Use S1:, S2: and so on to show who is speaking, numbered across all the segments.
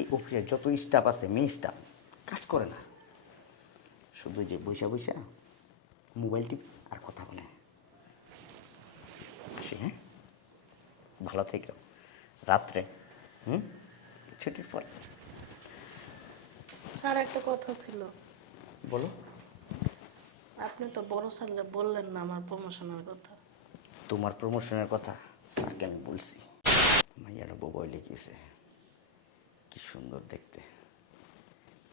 S1: এই অফিসের যত স্টাফ আছে মেয়ে স্টাফ কাজ করে না। শুধু যে বৈশা বৈশা মোবাইল টিপ আর কথা বলে। আসি হ্যাঁ? ভালো থেকো। রাত্রে হুম? ছুটির পর।
S2: স্যার একটা কথা ছিল।
S1: বলো।
S2: আপনি তো বড় স্যারলে বললেন না আমার প্রমোশনের কথা।
S1: তোমার প্রমোশনের কথা স্যারকে আমি বলছি। মাইয়াটা বউ লিখিয়েছে কি সুন্দর দেখতে।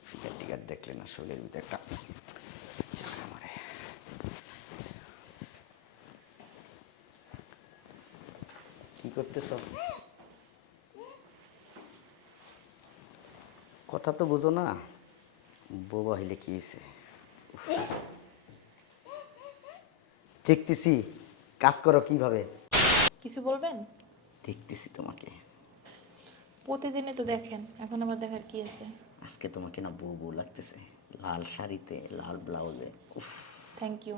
S1: ফিগার টিগার দেখলে না শরীরের ভিতরে একটা মারে। কি করতেছ? কথা তো বুঝো না। বোবা হইলে কি হয়েছে দেখতেছি। কাজ করো কীভাবে?
S3: কিছু বলবেন?
S1: দেখতেছি তোমাকে।
S3: প্রতিদিনই তো দেখেন এখন আবার দেখার কি আছে?
S1: আজকে তোমাকে না বউ বউ লাগতেছে লাল শাড়িতে লাল ব্লাউজে উফ।
S3: থ্যাংক ইউ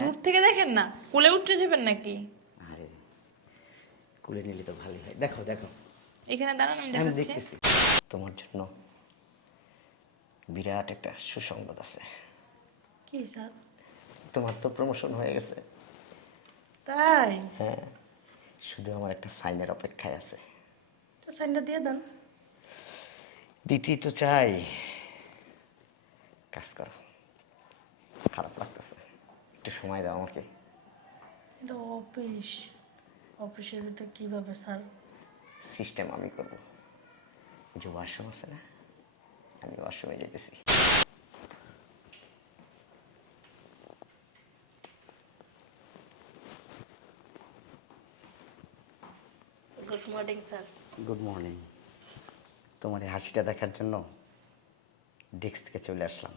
S3: দূর থেকে দেখেন না কোলে উঠে যাবেন নাকি?
S1: আরে কুলে নিলে তো ভালোই হয়। দেখো দেখো।
S3: এখানে দাঁড়ান আমি
S1: আমি
S3: দেখাচ্ছি।
S1: দেখতেছি। তোমার জন্য বিরাট একটা সুসংবাদ আছে।
S2: কি স্যার?
S1: তোমার তো প্রমোশন হয়ে গেছে।
S2: তাই?
S1: হ্যাঁ শুধু আমার একটা সাইনের অপেক্ষায় আছে।
S2: তো সাইনটা দিয়ে দেন।
S1: দিতেই তো চাই। কাজ করো। খারাপ লাগতেছে। একটু সময় দাও আমাকে।
S2: এটা অফিস। অফিসের ভিতরে কীভাবে স্যার?
S1: সিস্টেম আমি করব। যে ওয়াশরুম আছে না আমি ওয়াশরুমে যেতেছি।
S2: Good morning sir.
S1: Good morning তোমার এই হাসিটা দেখার জন্য ডেস্ক থেকে চলে আসলাম।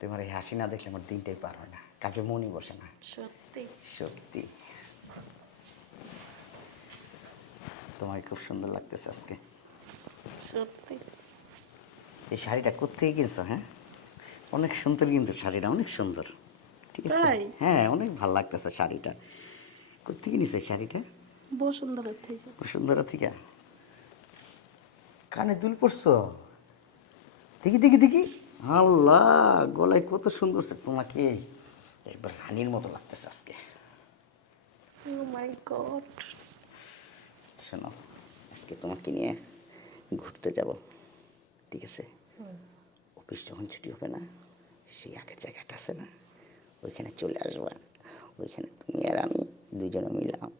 S1: তোমার এই হাসি না দেখলে আমার দিনটাই পার হয় না। কাজে মনই বসে না।
S2: সত্যি।
S1: সত্যি। তোমায় খুব সুন্দর লাগতেছে আজকে।
S2: সত্যি।
S1: এই শাড়িটা কোথেকে কিনছো হ্যাঁ? অনেক সুন্দর কিন্তু শাড়িটা অনেক সুন্দর। ঠিক আছে? হ্যাঁ অনেক ভালো লাগতেছে শাড়িটা। কোথেকে নিছো এই শাড়িটা?
S2: বসুন্ধরার থেকে।
S1: বসুন্ধরা থেকে? কানে দুল পড়ছো? দেখি দেখি দেখি। আল্লাহ গলায় কত সুন্দর সে তোমাকে। একবার রানীর মতো লাগতেছে আজকে।
S2: মাই গড
S1: শোনো আজকে তোমাকে নিয়ে ঘুরতে যাব। ঠিক আছে? অফিস যখন ছুটি হবে না সেই আগের জায়গাটা আছে না? ওইখানে চলে আসবা। ওইখানে তুমি আর আমি দুজনে মিলাম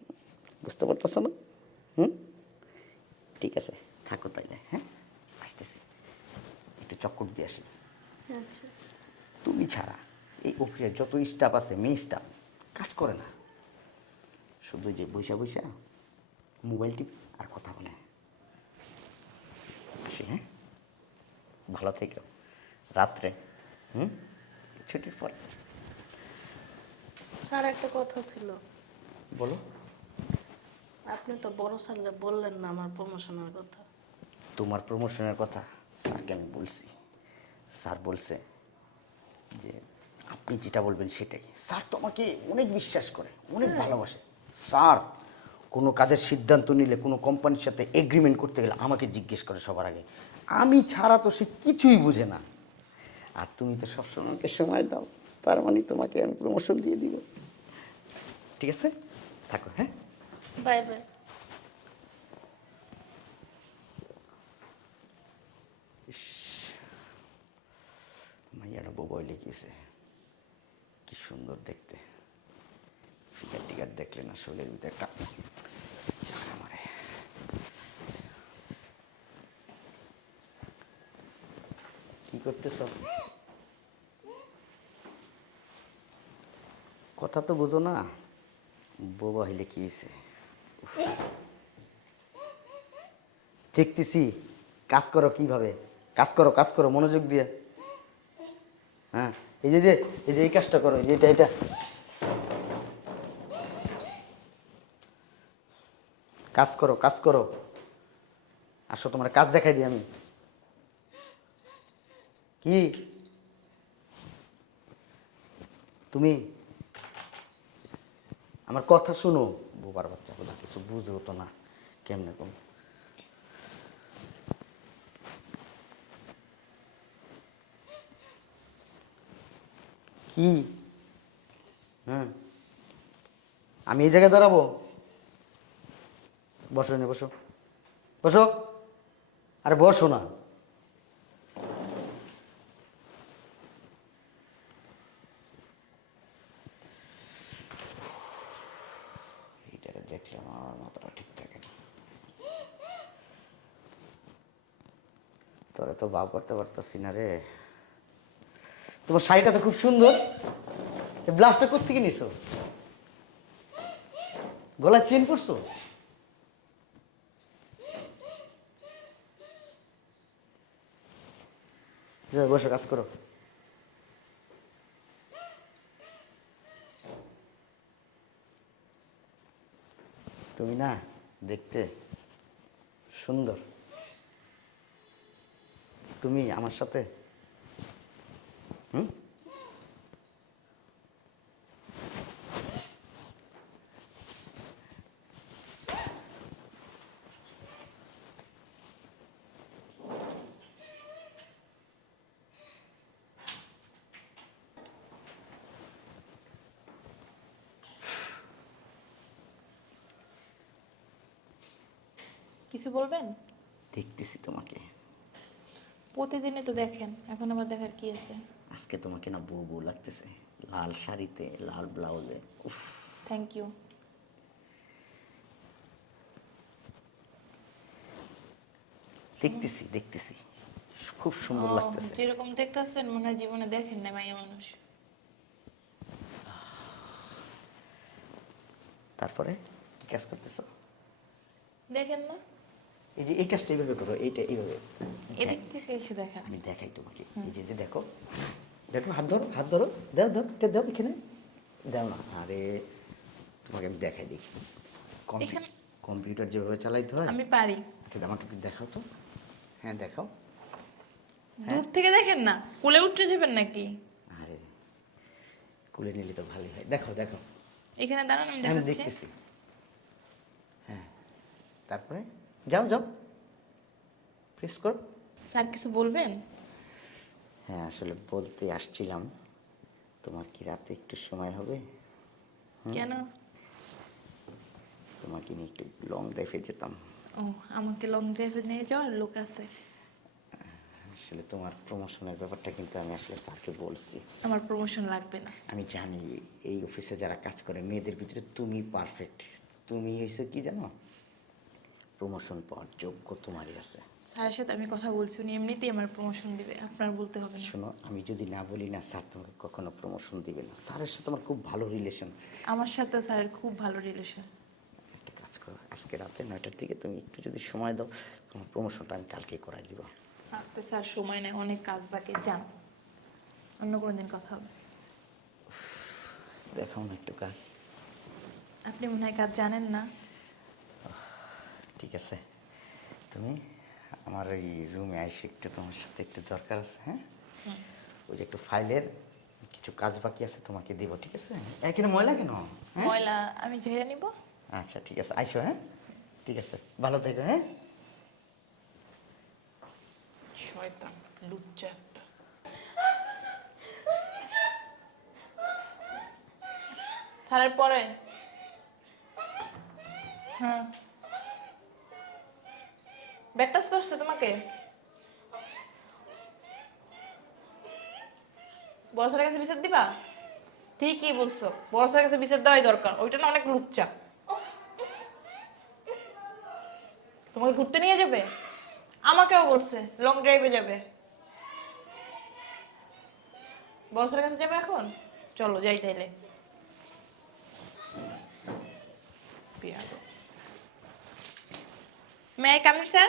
S1: বুঝতে পারতেছো না? হুম? ঠিক আছে থাকো তাইলে হ্যাঁ? আসতেছি। একটু চক্কর দিয়ে আসি।
S2: আচ্ছা।
S1: তুমি ছাড়া এই অফিসের যত স্টাফ আছে মেয়ে স্টাফ কাজ করে না। শুধু যে বৈশা বৈশা মোবাইল টিপ আর কথা বলে। আসি হ্যাঁ? ভালো থেকো। রাত্রে হুম? ছুটির পর।
S2: স্যার একটা কথা ছিল।
S1: বলো।
S2: আপনি তো বড় স্যারলে বললেন না আমার প্রমোশনের কথা।
S1: তোমার প্রমোশনের কথা? স্যারকে আমি বলছি। স্যার বলছে যে আপনি যেটা বলবেন সেটাই। স্যার তোমাকে অনেক বিশ্বাস করে অনেক ভালোবাসে। স্যার কোনো কাজের সিদ্ধান্ত নিলে কোনো কোম্পানির সাথে এগ্রিমেন্ট করতে গেলে আমাকে জিজ্ঞেস করে সবার আগে। আমি ছাড়া তো সে কিছুই বুঝে না। আর তুমি তো সবসময় আমাকে সময় দাও। তার মানে তোমাকে আমি প্রমোশন দিয়ে দিব। ঠিক আছে? থাকো হ্যাঁ?
S2: Bye bye.
S1: মাইয়াটা বউ লিখিয়েছে কি সুন্দর দেখতে। ফিগার টিগার দেখলে না শরীরের ভিতরে একটা কি করতেছ? কথা তো বুঝো না। বোবা হইলে কি হয়েছে। দেখতেছি, কাজ করো কীভাবে? কাজ করো কাজ করো, মনোযোগ দিয়ে। হ্যাঁ এই যে যে, এই যে, এই কাজটা করো, এই যে, এটা এটা। কাজ করো কাজ করো। আসো, তোমার কাজ দেখাই দিই আমি। কি? তুমি আমার কথা শুনো বোবার কিছু বুঝে হতো না, কেমনে কম কি? হ্যাঁ। আমি এই জায়গায় দাঁড়াবো? বসো নি বসো। বসো? আরে বসো না। আমার মাথাটা ঠিক থাকে না তোরা তো ভাব করতে পারতাছি না রে। তোমার শাড়িটা তো খুব সুন্দর। ব্লাউজটা কোথেকে নিছো? গলায় চেন যাও, বসে কাজ করো। তুমি না দেখতে সুন্দর। তুমি আমার সাথে
S3: কিছু বলবেন?
S1: দেখতেছি তোমাকে।
S3: প্রতিদিনই তো দেখেন এখন আবার দেখার কি আছে?
S1: আজকে তোমাকে না বউ বউ লাগতেছে লাল শাড়িতে লাল ব্লাউজে উফ।
S3: থ্যাংক ইউ
S1: দেখতেছি দেখতেছি খুব সুন্দর লাগতেছে।
S3: যেরকম দেখতেছেন মনে হয় জীবনে দেখেন না মাইয়া মানুষ।
S1: তারপরে কি কাজ করতেছো?
S3: দেখেন না?
S1: এই যে এই কাজটা এইভাবে করো এইটা এইভাবে। আমি দেখাই তোমাকে। এই যে দেখো দেখো হাত ধরো হাত ধরো দাও দাও এটা দাও এখানে। দাও না আরে তোমাকে আমি দেখাই দেখি। কম্পি- কম্পিউটার যেভাবে চালাইতে হয়।
S3: আমি পারি।
S1: আচ্ছা আমাকে একটু দেখাও তো। হ্যাঁ দেখাও।
S3: দূর থেকে দেখেন না? কোলে উঠে যাবেন নাকি?
S1: আরে কুলে নিলে তো ভালোই হয়। দেখো দেখো
S3: এখানে দাঁড়ান আমি দেখাচ্ছি।
S1: দেখতেছি। হ্যাঁ তারপরে? যাও যাও। প্রেস করো।
S3: স্যার কিছু বলবেন?
S1: হ্যাঁ আসলে বলতে আসছিলাম। তোমার কি রাতে একটু সময় হবে?
S3: কেন?
S1: তোমাকে নিয়ে একটু লং ড্রাইভে যেতাম।
S3: ও আমাকে লং ড্রাইভে নিয়ে যাওয়ার লোক আছে।
S1: আসলে তোমার প্রমোশনের ব্যাপারটা কিন্তু আমি আসলে স্যারকে বলছি।
S3: আমার প্রমোশন লাগবে না।
S1: আমি জানি এই অফিসে যারা কাজ করে মেয়েদের ভিতরে তুমি পারফেক্ট তুমি হয়েছে কি জানো? প্রমোশন পাওয়ার যোগ্য তোমারই আছে।
S3: স্যারের সাথে আমি কথা বলছি উনি এমনিতেই আমার প্রমোশন দিবে আপনার বলতে হবে না।
S1: শোনো আমি যদি না বলি না স্যার তোমাকে কখনো প্রমোশন দিবে না। স্যারের সাথে আমার খুব ভালো রিলেশন
S3: আমার সাথেও স্যারের খুব ভালো রিলেশন
S1: একটা কাজ করো আজকে রাতে নয়টার দিকে তুমি একটু যদি সময় দাও তোমার প্রমোশনটা আমি কালকে করাই দিব।
S3: আপনি স্যার সময় নেই অনেক কাজ বাকি যান। অন্য কোনো দিন কথা হবে।
S1: দেখাও না একটু কাজ।
S3: আপনি মনে হয় কাজ জানেন না।
S1: ঠিক আছে। তুমি আমার ওই রুমে আইসে একটু তোমার সাথে একটু দরকার আছে হ্যাঁ? ওই যে একটু ফাইলের কিছু কাজ বাকি আছে তোমাকে দিব ঠিক আছে? এখানে ময়লা কেন? হ্যাঁ?
S3: ময়লা আমি ঝেড়ে নিব।
S1: আচ্ছা ঠিক আছে। আইসো হ্যাঁ? ঠিক আছে। ভালো থেকো হ্যাঁ?
S3: শয়তান লুচ্চা একটা। স্যারের পরে? হ্যাঁ। ব্যাকটাস করছে তোমাকে? বড়সরের কাছে বিচার দিবা? ঠিকই বলছো বড়সরের কাছে বিচার দেওয়াই দরকার, ওইটা না অনেক লুচ্চা তোমাকে ঘুরতে নিয়ে যাবে? আমাকেও বলছে লং ড্রাইভে যাবে। বড়সরের কাছে যাবে এখন? চলো যাই তাইলে। May I coming sir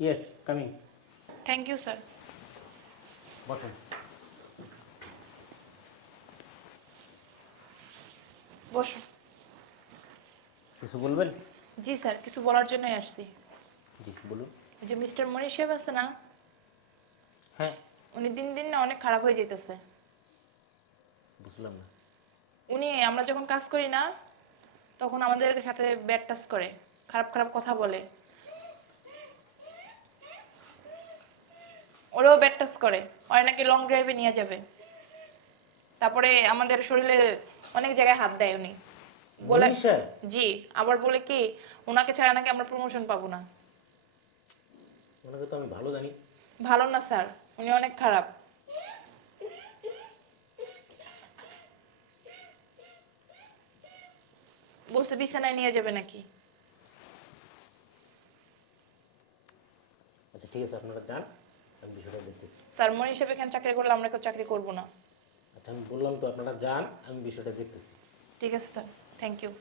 S4: Yes, coming.
S3: Thank you sir
S4: Button.
S3: বসো
S4: কিছু বলবেন?
S3: জি স্যার কিছু বলার জন্যই আসছি।
S4: জি বলুন।
S3: ওই যে মিস্টার মনীষ সাহেব আছে না?
S4: হ্যাঁ।
S3: উনি দিন দিন না অনেক খারাপ হয়ে যেতেছে
S4: বুঝলাম না।
S3: উনি আমরা যখন কাজ করি না তখন আমাদের সাথে ব্যাড টাচ করে খারাপ খারাপ কথা বলে। ওরাও ব্যাড টাচ করে। ওরা নাকি লং ড্রাইভে নিয়ে যাবে। তারপরে আমাদের শরীরে অনেক জায়গায় হাত দেয় উনি। বলে জি আবার বলে কি ওনাকে ছাড়া নাকি আমরা প্রমোশন পাবো না।
S4: ওনাকে তো আমি ভালো জানি।
S3: ভালো না স্যার উনি অনেক খারাপ। বলছে বিছানায় নিয়ে যাবে নাকি।
S4: আচ্ছা ঠিক আছে আপনারা যান। আমি বিষয়টা দেখতেছি।
S3: স্যার মনি হিসেবে এখানে চাকরি করলে আমরা কেউ চাকরি করব না?
S4: আচ্ছা আমি বললাম তো আপনারা যান আমি বিষয়টা দেখতেছি।
S3: ঠিক আছে স্যার থ্যাংক ইউ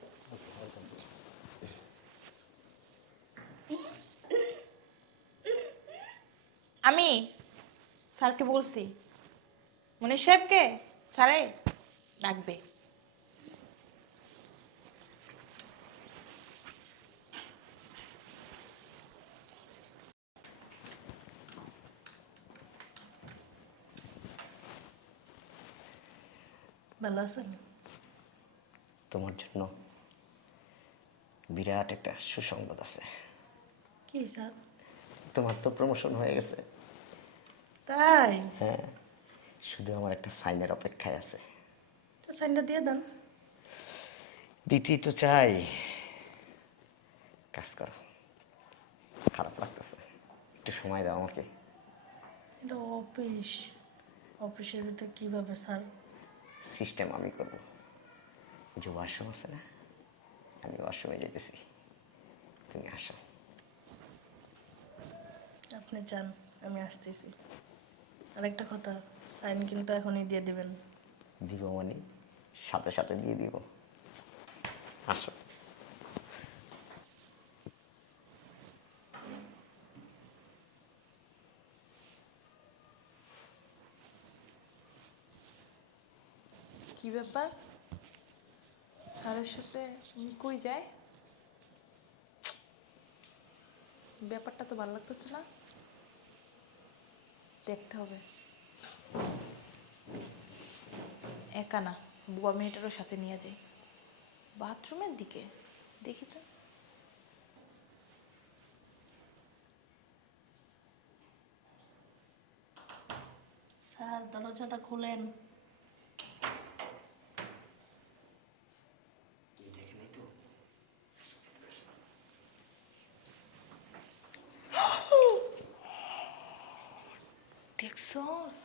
S3: আমি স্যারকে বলছি মনীষ সাহেবকে স্যারে ডাকবে।
S2: ভালো আছেন
S1: তোমার জন্য বিরাট একটা সুসংবাদ আছে।
S2: কি স্যার?
S1: তোমার তো প্রমোশন হয়ে গেছে।
S2: তাই?
S1: হ্যাঁ শুধু আমার একটা সাইনের অপেক্ষায় আছে।
S2: তো সাইনটা দিয়ে দেন।
S1: দিতেই তো চাই। কাজ করো। খারাপ লাগতেছে। একটু সময় দাও আমাকে।
S2: এটা অফিস। অফিসের ভিতরে কীভাবে স্যার?
S1: সিস্টেম আমি করব। যে ওয়াশরুম আছে না? আমি ওয়াশরুমে যেতেছি। তুমি আসো।
S2: আপনি চান আমি আসতেছি। আরেকটা কথা সাইন কিন্তু এখনই দিয়ে দিবেন।
S1: দিব মানে সাথে সাথে দিয়ে দিব। আসো
S3: কি ব্যাপার? স্যারের সাথে কই যায়। ব্যাপারটা তো ভালো লাগতেছে না। দেখতে হবে। একা না বুবা মেয়েটারও সাথে নিয়ে যাই। বাথরুমের দিকে, দেখি তো।
S2: স্যার, দরজাটা খুলেন
S3: দেখছস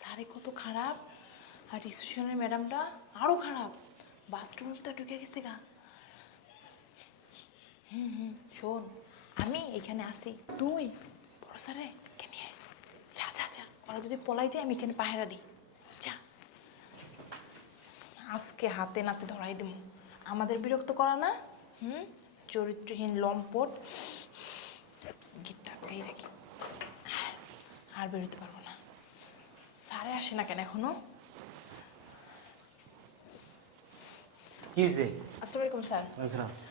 S3: স্যারে কত খারাপ, আর রিসেপশনের ম্যাডামটা আরও খারাপ। বাথরুমে তো ঢুকে গেছে গা। হুম হুম, শোন, আমি এখানে আসি। তুই, বড় স্যারে কে যা যা যা, ওরা যদি পলাই যায়, আমি এখানে পাহারা দিই। যা। আজকে হাতে নাতে ধরাই দেবো আমাদের বিরক্ত করা না, হুম? চরিত্রহীন লম্পট। গিটটা আটকাই রাখি। আর বেরোতে পারব না। স্যারে আসে না কেন এখনও?
S4: কি হয়েছে
S3: আসসালামু আলাইকুম স্যার।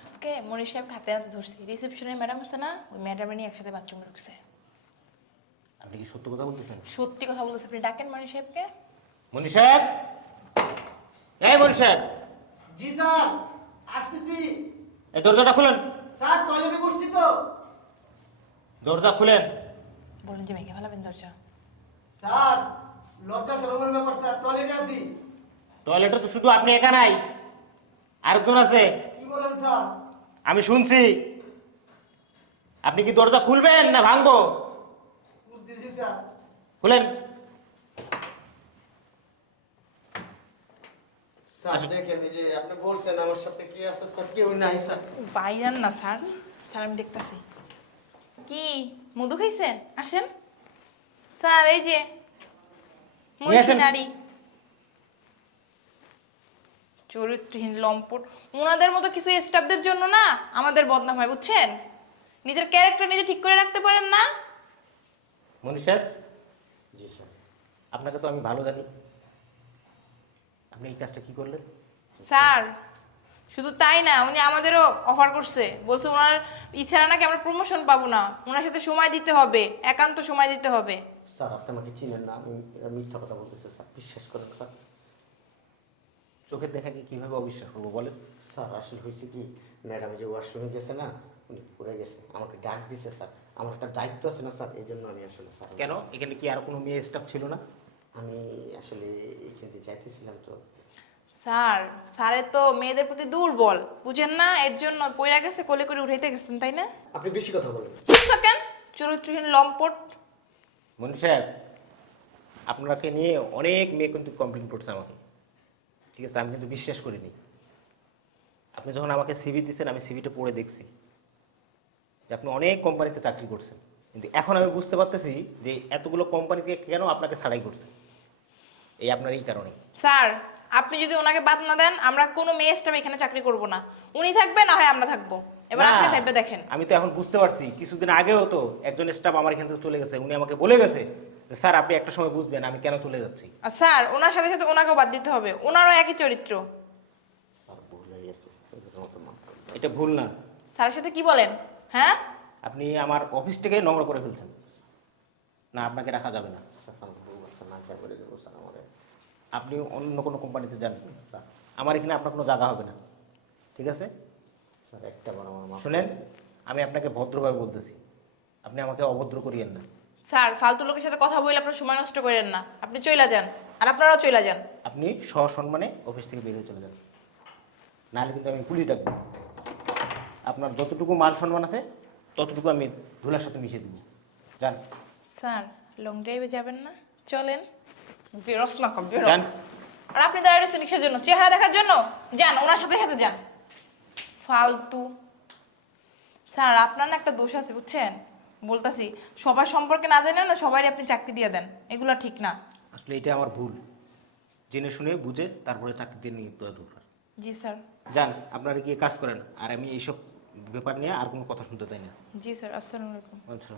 S3: আজকে মনীষ সাহেব হাতে হাতে ধরছি। রিসেপশনের ম্যাডাম আছে না ওই ম্যাডাম নিয়ে একসাথে বাথরুমে ঢুকছে।
S4: আপনি কি সত্য কথা বলতেছেন?
S3: সত্যি কথা বলতেছে আপনি ডাকেন মনীষ সাহেবকে।
S4: মনি সাহেব! এই মনি সাহেব!
S5: জি স্যার। আসতেছি।
S4: এই দরজাটা খুলেন।
S5: স্যার টয়লেটে বসছি তো।
S4: দরজা খুলেন।
S3: বলুন যে ভেঙে ফেলাবেন দরজা।
S5: স্যার লজ্জা শরমের ব্যাপার স্যার। টয়লেটে আছি।
S4: টয়লেটে তো শুধু আপনি একা নাই আরেকজন আছে।
S5: কি বলেন স্যার?
S4: আমি শুনছি। আপনি কি দরজা খুলবেন না ভাঙবো?
S5: বুঝতেছি স্যার।
S4: খুলেন।
S5: স্যার দেখেন এই যে আপনি বলছেন আমার সাথে কি আছে স্যার কেউ নাই স্যার।
S3: বাইরান না স্যার। স্যার আমি দেখতাছি। কি? মধু খাইছেন? আসেন। স্যার এই যে
S4: নিয়ে
S3: নারী চরিত্রহীন লম্পট। ওনাদের মতো কিছু স্টাফদের জন্য না আমাদের বদনাম হয় বুঝছেন? নিজের ক্যারেক্টার নিজে ঠিক করে রাখতে পারেন না।
S4: মনি সাহেব জি স্যার। আপনাকে তো আমি ভালো জানি। আপনি এই কাজটা কি করলেন?
S3: স্যার শুধু তাই না উনি আমাদেরও অফার করছে। বলছে ওনার ইচ্ছা নাকি আমরা প্রমোশন পাবো না। ওনার সাথে সময় দিতে হবে একান্ত সময় দিতে হবে।
S1: স্যার আপনি আমাকে চিনেন না আমি মিথ্যা কথা বলতেছি স্যার বিশ্বাস করেন স্যার।
S4: চোখের দেখাকে কীভাবে অবিশ্বাস করব বলেন।
S1: স্যার আসলে হয়েছে কি ম্যাডাম যে ওয়াশরুমে গেছে না উনি পড়ে গেছে আমাকে ডাক দিছে স্যার। আমার একটা দায়িত্ব আছে না স্যার এই জন্য আমি আসলে স্যার
S4: কেন? এখানে কি আর কোনো মেয়ে স্টাফ ছিল না?
S5: আমি আসলে এখান থেকে যাইতেছিলাম তো।
S3: স্যার স্যারের তো মেয়েদের প্রতি দুর্বল বুঝেন না এর জন্য পয়রা গেছে কোলে করে উঠাইতে গেছেন তাই না?
S5: আপনি বেশি কথা বলেন।
S3: থাকেন চরিত্রহীন লম্পট
S4: মন্ত্রী সাহেব, আপনাকে নিয়ে অনেক মেয়ে কিন্তু কমপ্লেন করছে আমাকে। ঠিক আছে, আমি কিন্তু বিশ্বাস করিনি। আপনি যখন আমাকে সিভি দিচ্ছেন আমি সিভিটা পড়ে দেখছি যে আপনি অনেক কোম্পানিতে চাকরি করছেন। কিন্তু এখন আমি বুঝতে পারতেছি যে এতগুলো কোম্পানিতে কেন আপনাকে ছাড়াই করছে। এই আপনার এই কারণে।
S3: স্যার, আপনি যদি ওনাকে বাদ না দেন, আমরা কোনো মেয়ে স্টাফ এখানে চাকরি করব না। উনি থাকবে, না হয় আমরা থাকব। এবার আপনি ভেবে দেখেন।
S4: আমি তো এখন বুঝতে পারছি কিছুদিন আগেও তো একজন স্টাফ আমার এখান থেকে চলে গেছে উনি আমাকে বলে গেছে যে স্যার আপনি একটা সময় বুঝবেন আমি কেন চলে যাচ্ছি?
S3: আর স্যার ওনার সাথে সাথে ওনাকেও বাদ দিতে হবে ওনারও একই চরিত্র।
S5: হয়ে
S4: এটা ভুল না।
S3: স্যারের সাথে কি বলেন? হ্যাঁ?
S4: আপনি আমার অফিসটাকে নোংরা করে ফেলছেন। না আপনাকে রাখা যাবে না। আপনি অন্য কোনো কোম্পানিতে যান।
S5: স্যার।
S4: আমার এখানে আপনার কোনো জায়গা হবে না। ঠিক আছে? শুনেন আমি আপনাকে ভদ্রভাবে বলতেছি। আপনি আমাকে অভদ্র করিয়েন না।
S3: স্যার ফালতু লোকের সাথে কথা বলে আপনার সময় নষ্ট করেন না। আপনি চইলা যান আর আপনারাও চইলা যান।
S4: আপনি সসম্মানে অফিস থেকে বেরিয়ে চলে যান। নাহলে কিন্তু আমি পুলিশ ডাকবো। আপনার যতটুকু মান সম্মান আছে ততটুকু আমি ধুলার সাথে মিশিয়ে দিব। যান।
S3: স্যার লং ড্রাইভে যাবেন না? চলেন। বেরোস না কম বেরো। আর আপনি দাঁড়িয়ে রয়েছেন জন্য? চেহারা দেখার জন্য? যান ওনার সাথে সাথে যান। ফালতু। স্যার আপনার না একটা দোষ আছে বুঝছেন? বলতাছি সবার সম্পর্কে না জানেন না সবাই আপনি চাকরি দিয়ে দেন এগুলো ঠিক না।
S4: আসলে এটা আমার ভুল। জেনে শুনে বুঝে তারপরে চাকরি দিয়ে নিয়ে দেওয়া দরকার।
S3: জি স্যার।
S4: যান আপনারা গিয়ে কাজ করেন। আর আমি এইসব ব্যাপার নিয়ে আর কোনো কথা শুনতে চাই না।
S3: জি স্যার আসসালামু আলাইকুম।
S4: আচ্ছা